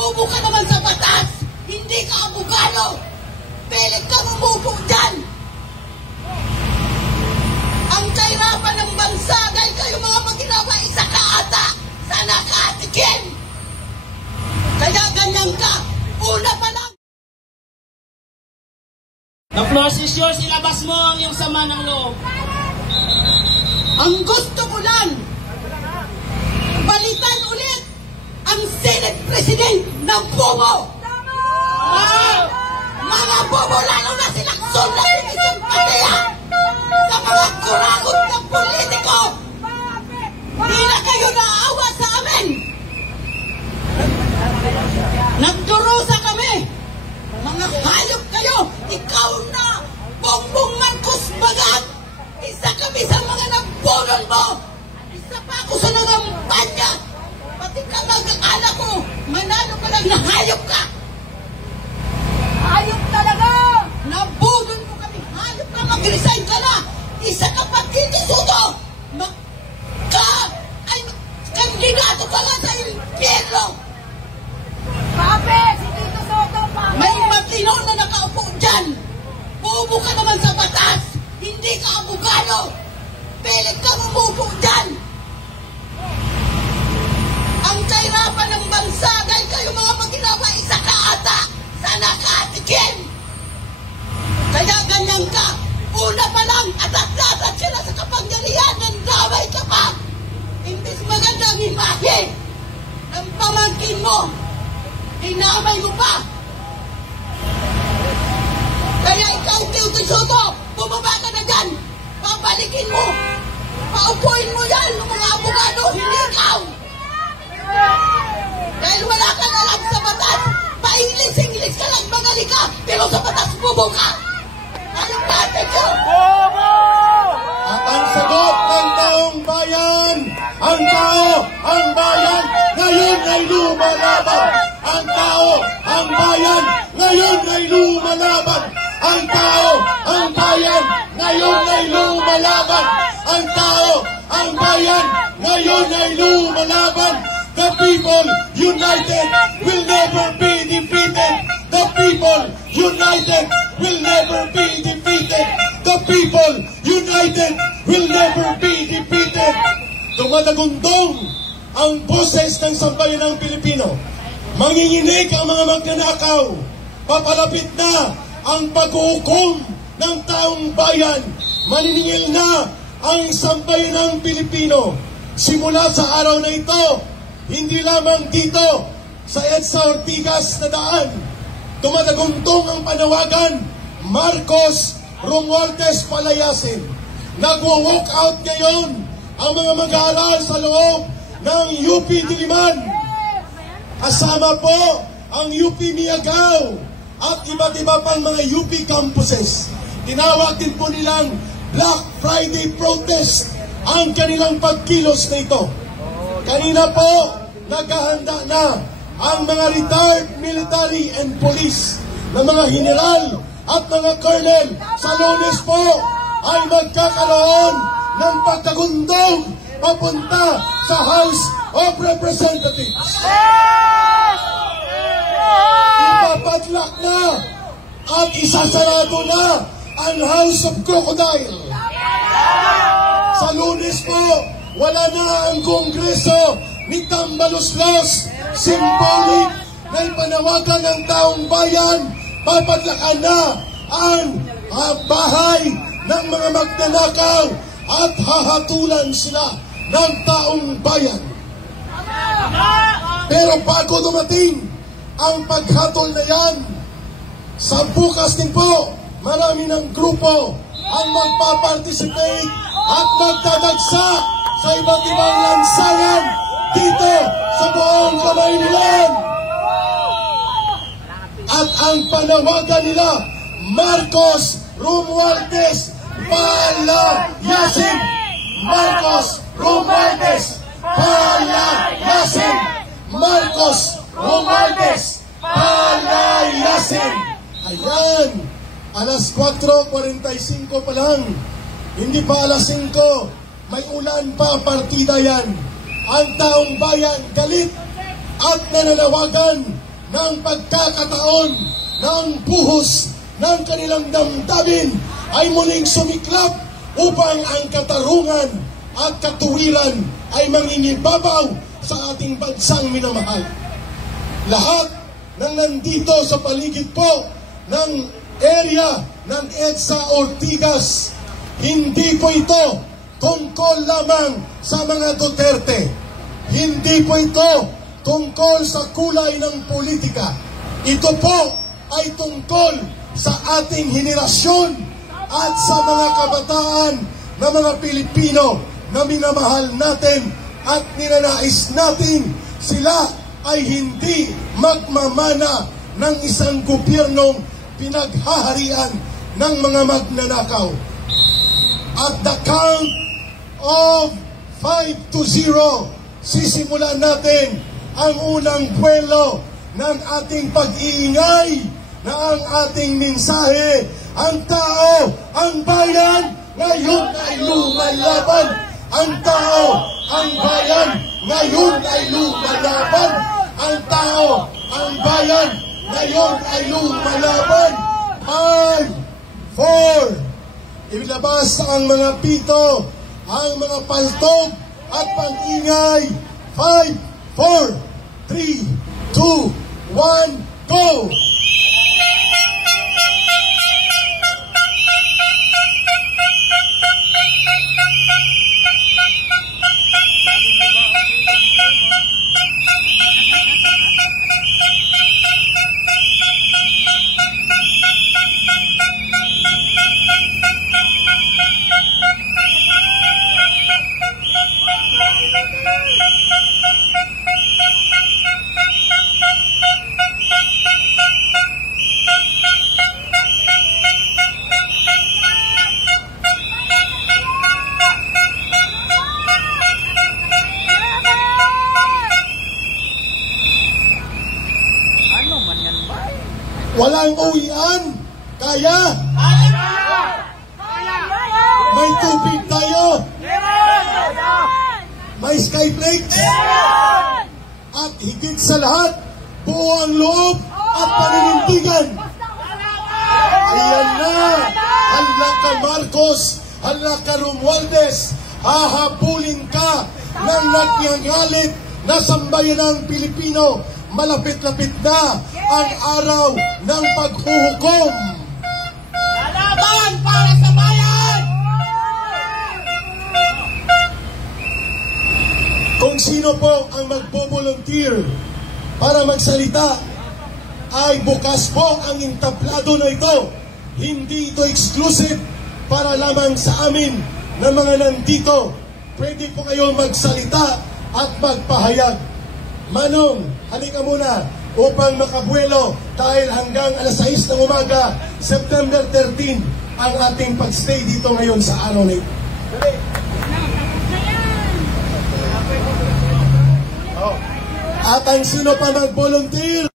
Bobo ka naman sa batas! Hindi ka abogado! Pilit kang umupo dyan! Ang kahirapan ng bansa dahil kayo mga maginawa isa ka ata sa nakatikim! Kaya ganyan ka! Una pa lang! The floor is yours, ilabas mo ang iyong sama ng loob. Ang gusto ko lang, balitan ulit ang Senate President ng Bobo! Mga bobo, lalo na silang sola ng isang pamilya sa mga kuragot ng politiko! Hindi na kayo naawa sa amin! Nagdurusa kami! Mga hayop kayo! Ikaw na! Bongbong Marcos Bagat! Isa kami sa mga nabunol mo! Isa pa ako sa nangampanya! Pati ka mag-aala ko! Manalo ka lang na hayop ka! Hayop talaga! Nabunol mo kami! Hayop ka! Mag-resign ka na! Isa ka pa kinisuto! Kandidato ka nga sa impyerno! Pape! Si Tito Soto, Pape! May matino na nakaupo dyan! Bobo ka naman sa batas! Hindi ka abogado! Pilit kang umupo dyan! Ang kahirapan ng bansa dahil kayo mga maginawa isa ka ata sa nakatikim! Kaya ganyan ka! Una pa lang atat-atat ka na sa kapangyarihan ng damay ka pa! Imbis maganda ang imahe ng pamangkin mo! Dinamay mo pa! Kaya ikaw, Tito Soto, bumaba ka na dyan! Pabalikin mo! Paupuin mo yan ng mga abogado, hindi ikaw! Dahil wala ka na lang sa batas, pa-English ka lang magali ka, pero sa batas bobo ka! Anong natin ka? Bobo! At ang sagot ng taong bayan, ang tao, ang bayan, ngayon ay lumalaban! Ang tao, ang bayan, ngayon ay lumalaban! Ang tao, ang bayan, ngayon ay lumalaban! Ang tao, ang bayan, ngayon ay lumalaban! The people united will never be defeated! The people united will never be defeated! The people united will never be defeated! Tumatagundong ang boses ng sambayanang Pilipino. Manginginig ang mga magnanakaw. Papalapit na ang paghuhukom ng taong bayan. Maniningil na ang sambayanang Pilipino. Simula sa araw na ito, hindi lamang dito sa EDSA Ortigas na daan, tumatagundong ang panawagan, Marcos Romualdez palayasin. Nagwo-walk out ngayon ang mga mag-aaral sa loob ng UP Diliman. Kasama po ang UP Miagao at iba't iba pang mga UP campuses. Tinawag din po nilang Black Friday protest ang kanilang pagkilos na ito. Kanina po, naghahanda na ang mga retired military and police na mga general at mga colonel sa Lunes po ay magkakaroon ng pagkagundong papunta sa House of Representatives. Ipapadlock na at isasarado na ang House of Crocodile. Sa Lunes po, wala na ang Kongreso ni Tambaloslos. Symbolic na ipanawagan ng taong bayan, papadlakan na ang bahay ng mga magnanakaw at hahatulan sila ng taong bayan. Pero bago dumating ang paghatol na yan, sa bukas din po, marami ng grupo ang magpaparticipate at magdadagsa sa iba't ibang lansangan dito sa buong Kamaynilan. At ang panawagan nila, Marcos Romualdez palayasin! Marcos Romualdez palayasin! Marcos Romualdez palayasin! Ayan, alas 4:45 pa lang. Hindi pa alas 5, may ulan pa, partida yan. Ang taong bayan galit at nananawagan ng pagkakataon ng buhos ng kanilang damdamin ay muling sumiklap upang ang katarungan at katuwiran ay mangingibabaw sa ating bansang minamahal. Lahat ng nandito sa paligid po ng area ng EDSA Ortigas, hindi po ito tungkol lamang sa mga Duterte. Hindi po ito tungkol sa kulay ng politika. Ito po ay tungkol sa ating henerasyon at sa mga kabataan na mga Pilipino na minamahal natin at ninanais natin sila ay hindi magmamana ng isang gobyernong pinaghaharian ng mga magnanakaw. At the count of 5 to 0, sisimulan natin ang unang buwelo ng ating pag-iingay na ang ating mensahe. Ang tao, ang bayan, ngayon ay lumalaban. Ang tao, ang bayan, ngayon ay lumalaban. Ang tao, ang bayan, ngayon ay lumalaban. 5, 4, ilabas ang mga pito, ang mga paltog at pag-ingay. 5, 4, 3, 2, 1, go! Walang uwian. Kaya? May tubig tayo. May skyflakes. At higit sa lahat, buo ang loob at paninindigan. Ayan na. Hala ka Marcos, hala ka Romualdez, hahabulin ka ng nagngangalit na sambayanang Pilipino. Malapit-lapit na ang araw ng paghuhukom. Lalaban para sa bayan! Kung sino po ang magbo-volunteer para magsalita, ay bukas po ang entablado na ito. Hindi ito exclusive para lamang sa amin na mga nandito. Pwede po kayo magsalita at magpahayag. Manong, halika muna upang makabuelo dahil hanggang alas 6 ng umaga, September 13, ang ating pagstay dito ngayon sa araw na ito. At ang sino pa mag-volunteer?